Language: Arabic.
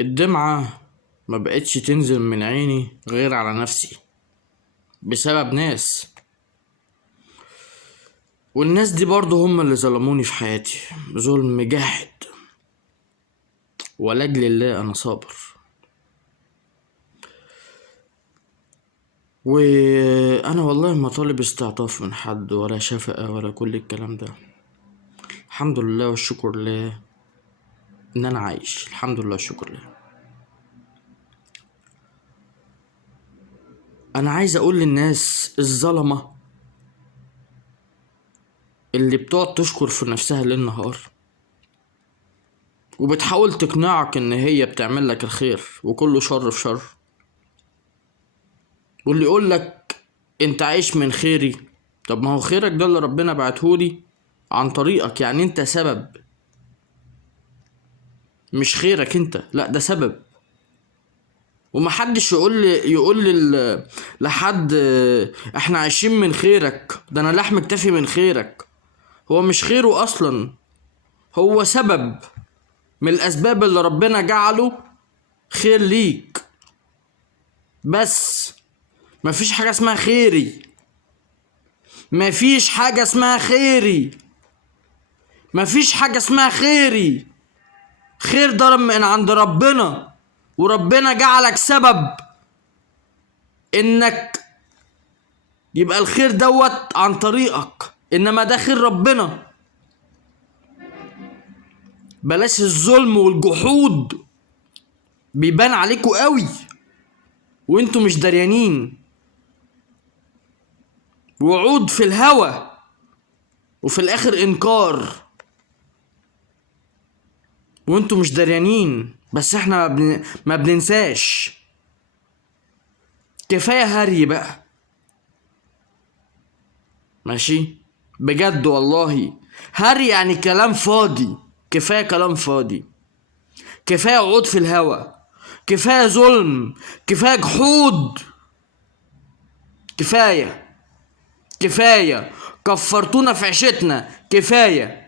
الدمعة ما بقتش تنزل من عيني غير على نفسي بسبب ناس، والناس دي برضه هم اللي ظلموني في حياتي ظلم جاحد، ولأجل الله أنا صابر. وأنا والله ما طالب استعطاف من حد ولا شفقة ولا كل الكلام ده. الحمد لله والشكر لله إن أنا عايش، الحمد لله والشكر لله. أنا عايز أقول للناس الظلمة اللي بتقعد تشكر في نفسها ليل نهار وبتحاول تقنعك ان هي بتعمل لك الخير وكله شر في شر، واللي يقول لك انت عايش من خيري. طب ما هو خيرك ده اللي ربنا بعتهولي عن طريقك، يعني انت سبب، مش خيرك انت، لا ده سبب. ومحدش يقول لي لحد احنا عايشين من خيرك، ده انا لحم اكتفي من خيرك. هو مش خيره اصلا، هو سبب من الاسباب اللي ربنا جعله خير ليك. بس مفيش حاجة اسمها خيري، مفيش حاجة اسمها خيري، مفيش حاجة اسمها خيري. خير ده من عند ربنا، وربنا جعلك سبب انك يبقى الخير دوت عن طريقك، انما ده خير ربنا. بلاش الظلم والجحود، بيبان عليكوا قوي وانتوا مش دريانين. وعود في الهوى وفي الاخر انكار وانتوا مش دريانين، بس احنا ما بننساش. كفاية هري بقى، ماشي؟ بجد والله هري يعني كلام فاضي. كفاية كلام فاضي، كفاية عود في الهوى، كفاية ظلم، كفاية جحود، كفاية كفاية كفرتونا في عيشتنا، كفاية.